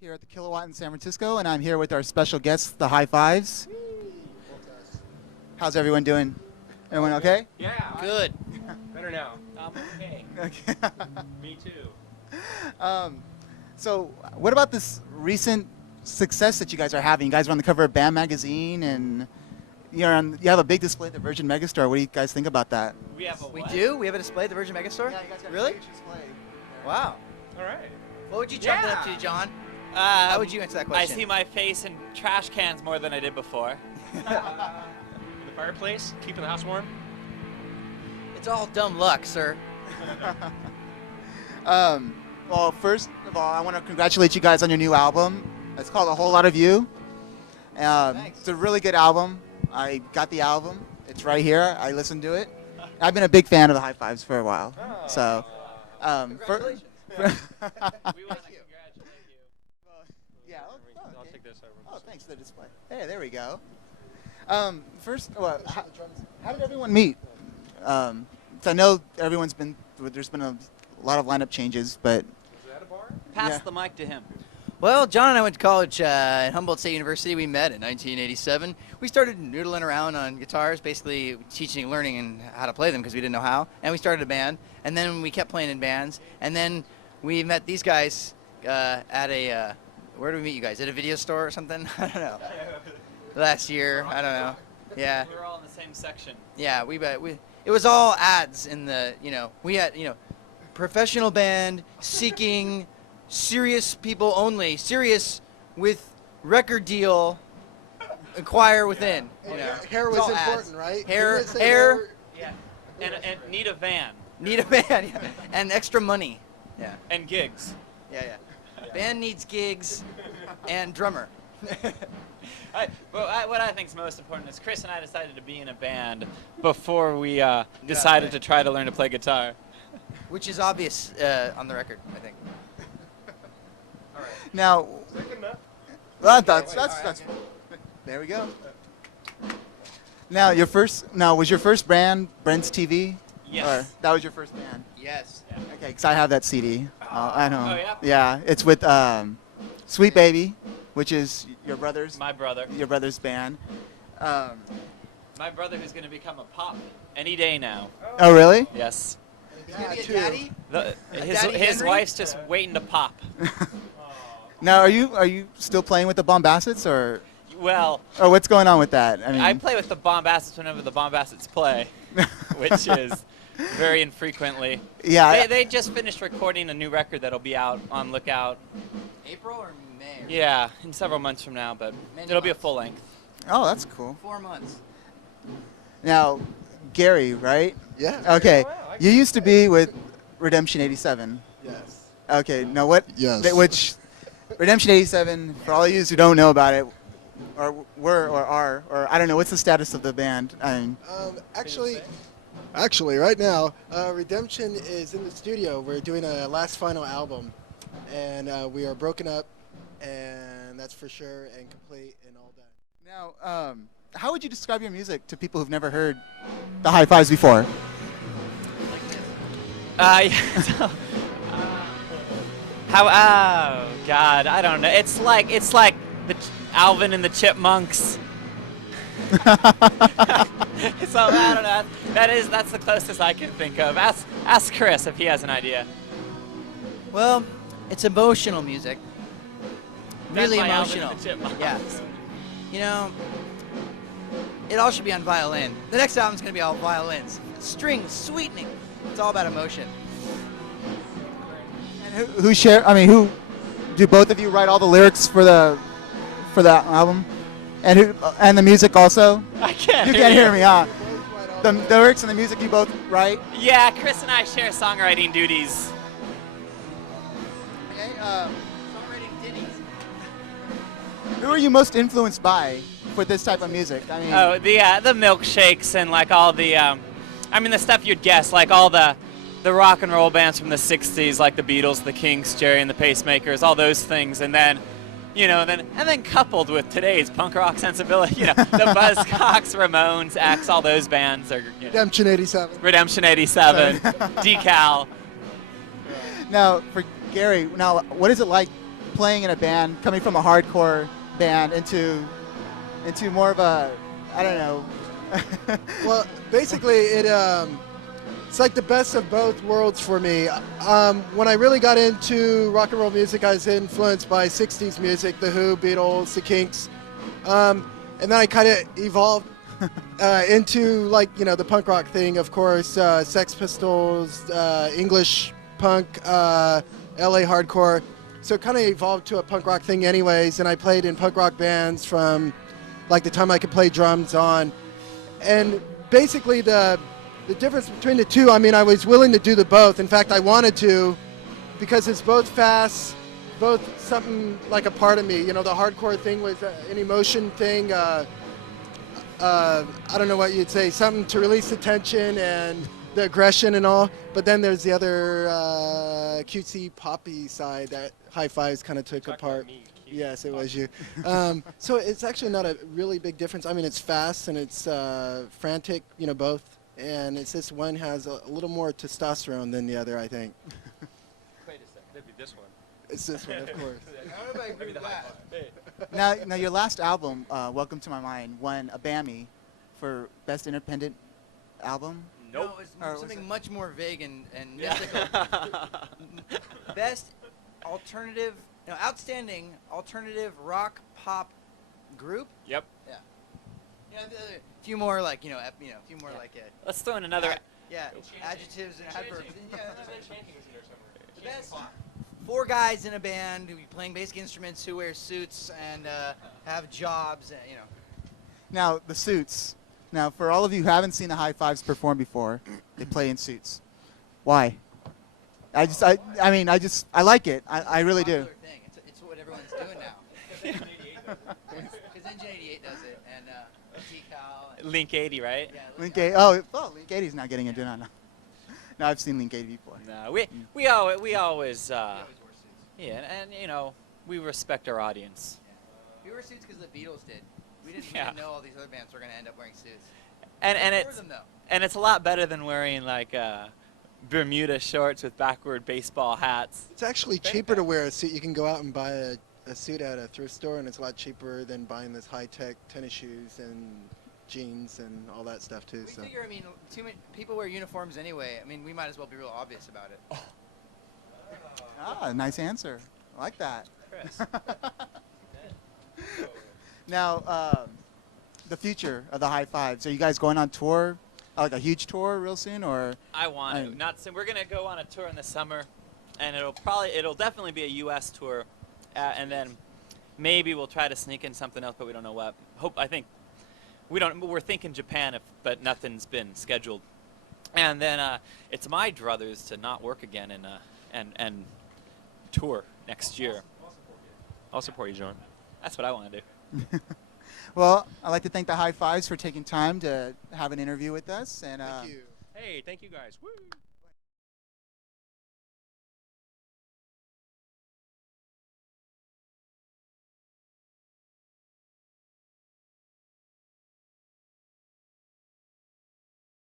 here at the KILOWATT in San Francisco, and I'm here with our special guests, the High Fives. How's everyone doing? Everyone okay? Yeah. Good. Better now. I'm okay. Okay. Me too. So, what about this recent success that you guys are having? You guys are on the cover of BAM magazine, and you have a big display at the Virgin Megastore. What do you guys think about that? We have a We what? do? We have a display at the Virgin Megastore? Yeah, you guys got Really? a huge display. Wow. All right. What would you chalk that up to, John? How How would you answer that I question? see my face in trash cans more than I did before. The fireplace, keeping the house warm. It's all dumb luck, sir. Well, first of all, I want to congratulate you guys on your new album. It's called A Whole Lot of You. Thanks. It's a really good album. I got the album. It's right here. I listened to it. I've been a big fan of the High Fives for a while. So, Congratulations. We want to congratulate you. Yeah. I'll take this over. Oh, thanks for the display. Hey, there we go. First, how did everyone meet? So I know there's been a lot of lineup changes, but Is that a bar? Pass Yeah. the mic to him. Well, John and I went to college at Humboldt State University. We met in 1987. We started noodling around on guitars, basically teaching, learning, and how to play them because we didn't know how. And we started a band, and then we kept playing in bands. And then we met these guys at a where did we meet you guys? At a video store or something? I don't know. Last year, I don't know. Yeah. We were all in the same section. Yeah, it was all ads in the, we had, professional band seeking serious people only, serious with record deal, inquire within. Hair It's was all important, ads. right? Hair, Didn't it say hair, Yeah. And need a van. need a band, yeah. And extra money. Yeah, And gigs. yeah. Band needs gigs and drummer. What I think is most important is Chris and I decided to be in a band before we decided to try to learn to play guitar. Which is obvious on the record, I think. now, Second enough. that's there we go. Now, was your first band Brent's TV? Yes. Or that was your first band? Yes. Okay, because I have that CD. I know. Oh, yeah? Yeah, it's with Sweet Baby, which is your brother's My brother. band. My brother who's going to become a pop any day now. Oh, really? Yes. Gonna be a too. daddy? His Daddy his Henry? wife's just waiting to pop. Now, are you still playing with the Bombassets, or Well, what's going on with that? I mean, I play with the Bombassets whenever the Bombassets play, which is very infrequently. yeah. They just finished recording a new record that'll be out on Lookout. April or May? Yeah, in several months from now, but Many it'll be a months. full length. Oh, that's cool. 4 months. Now, Gary, right? Yeah. Okay. Oh, wow, I You used to be with Redemption 87. Yes. Okay. Now what? Yes. Which Redemption 87, for all of you who don't know about it, or were or are, or I don't know, what's the status of the band? I mean, Actually, right now, Redemption is in the studio. We're doing a last final album, and we are broken up, and that's for sure, and complete, and all done. now, how would you describe your music to people who've never heard the High Fives before? Yeah, so, how? Oh God, I don't know. It's like the Alvin and the Chipmunks. So I don't know. That's the closest I can think of. Ask Chris if he has an idea. Well, it's emotional music. Really That's my Alvin emotional. and the Chipmunks. Yeah. It all should be on violin. The next album's gonna be all violins, strings, sweetening. It's all about emotion. And who do both of you write all the lyrics for the album? And the music also? I can't. You can't hear me, huh? The lyrics and the music you both write? Yeah, Chris and I share songwriting duties. Okay, Songwriting ditties. who are you most influenced by for this type of music? I mean, Oh, the milkshakes and like all the, the stuff you'd guess, like all the rock and roll bands from the '60s, like the Beatles, the Kinks, Jerry and the Pacemakers, all those things, and then, and then coupled with today's punk rock sensibility, the Buzzcocks, Ramones, X, all those bands are Redemption 87. Redemption 87, Decal. now, for Gary, what is it like playing in a band, coming from a hardcore band into more of a, I don't know. Well, basically, it's like the best of both worlds for me. When I really got into rock and roll music, I was influenced by 60s music, The Who, Beatles, The Kinks. And then I kind of evolved into, like, you know, the punk rock thing, of course, Sex Pistols, English punk, LA hardcore. So it kind of evolved to a punk rock thing anyways, and I played in punk rock bands from, like, the time I could play drums on. And basically the difference between the two, I mean, I was willing to do the both. In fact, I wanted to, because it's both fast, both something like a part of me. You know, the hardcore thing was an emotion thing. I don't know what you'd say, something to release the tension and the aggression and all. But then there's the other cutesy poppy side that High Fives kind of took apart. Yes, it was you. So it's actually not a really big difference. I mean, it's fast and it's frantic, you know, both. And it's this one has a little more testosterone than the other, I think. Wait a second. That'd be this one. It's this one, of course. Maybe the high five. Now your last album, Welcome to My Mind, won a BAMI for Best Independent Album. Nope. No, it's Or was something it- much more vague and mystical. Best alternative, no, outstanding alternative rock pop group. Yep. Yeah. Yeah, a few more like, you know, a few more like Let's throw in another. adjectives and adverbs. The best 4 guys in a band who be playing basic instruments, who wear suits and have jobs, you know. Now the suits. Now for all of you who haven't seen the High Fives perform before, they play in suits. Why? I like it. I really do. Popular thing. It's what everyone's doing now. Because Engine 88 does it, and T-Cal. Link 80, right? Yeah, Link 80. Oh, Link 80's not getting into it. No, I've seen Link 80 before. No, we always wore suits. yeah, and you know, we respect our audience. We wore suits because the Beatles did. We didn't know all these other bands were going to end up wearing suits. And We it's wore them, though. and it's a lot better than wearing like Bermuda shorts with backward baseball hats. It's actually cheaper to wear a suit. You can go out and buy a suit at a thrift store, and it's a lot cheaper than buying this high-tech tennis shoes and jeans and all that stuff, too. We So. figure, I mean, too many people wear uniforms anyway. I mean, we might as well be real obvious about it. Ah, nice answer. I like that. Chris. Now, the future of the High Fives. Are you guys going on tour, like a huge tour, real soon, or? I want to. Not soon. We're gonna go on a tour in the summer, and it'll definitely be a U.S. tour, and then maybe we'll try to sneak in something else, but we don't know what. We're thinking Japan, but nothing's been scheduled. And then it's my druthers to not work again and tour next year. I'll support you, John. That's what I want to do. Well, I'd like to thank the High Fives for taking time to have an interview with us, and Thank you. Hey, thank you guys. Woo!